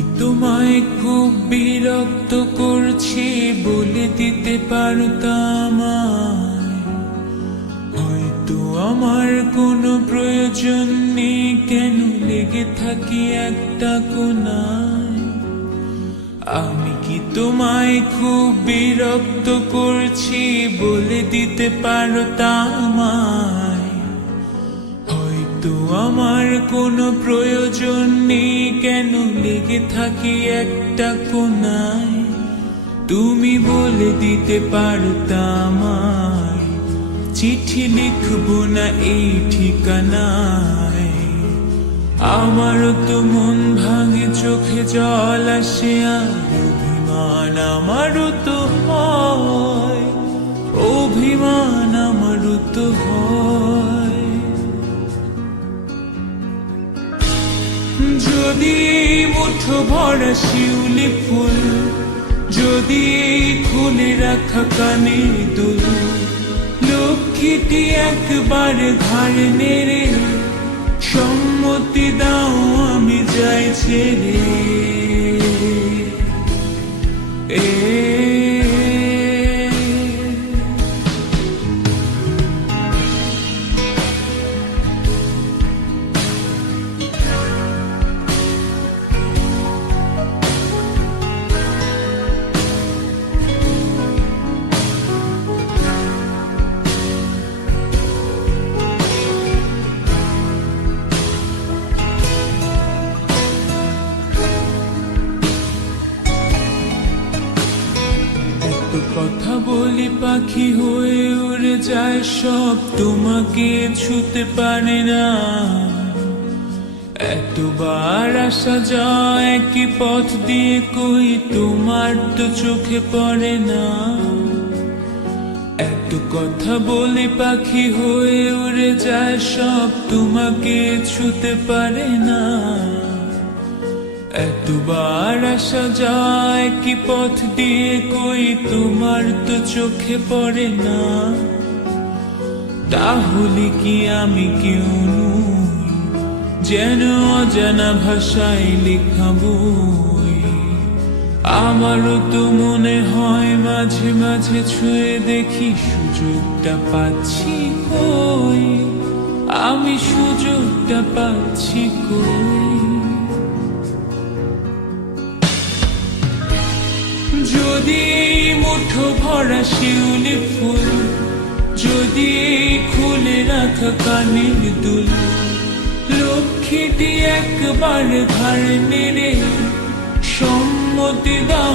কি তোমায় খুব বিরক্ত করছি বলে দিতে পারতাম, হয়তো আমার কোনো প্রয়োজন নেই, কেন লেগে থাকি একটা কোনায়। আমি কি তোমায় খুব বিরক্ত করছি বলে দিতে পারতাম, হয়তো আমার কোনো প্রয়োজন নেই, কেন লেগে থাকি একটা কোনায়। তুমি বলে দিতে পারতাম চিঠি লিখবো না এই ঠিকানায়। আমারও তো মন ভাঙে, চোখে জল আসে, আর অভিমান আমারও তো হয়, অভিমান আমারও তো হয়। যদি মুঠো ভরা শিউলি ফুল, যদি খুলে রাখা কানের দুল, লক্ষ্মীটি একবার ঘাড় নেড়ে সম্মতি দাও আমি যাই ছেড়ে। কথা বলি পাখি হয়ে উড়ে যায় সব, তোমাকে ছুতে পারে না। এতবার আসা যায় একই পথ দিয়ে, কই তোমার তো চোখে পড়ে না। এত কথা বলি পাখি হয়ে উড়ে যায় সব, তোমাকে ছুতে পারে না। এতবার আসা যায় কি পথ দিয়ে, কই তোমার তো চোখে পড়ে না। তাহলে কি আমি কেউ নই, যেন অজানা ভাষায় লেখা বই। আমারও তো মনে হয় মাঝে মাঝে ছুঁয়ে দেখি, সুযোগটা পাচ্ছি কই, আমি সুযোগটা পাচ্ছি কই। যদি মুঠো ভরা শিউলি ফুল, যদি খুলে রাখা কানের দুল, লক্ষ্মীটি একবার ঘাড় নেড়ে সম্মতি দাও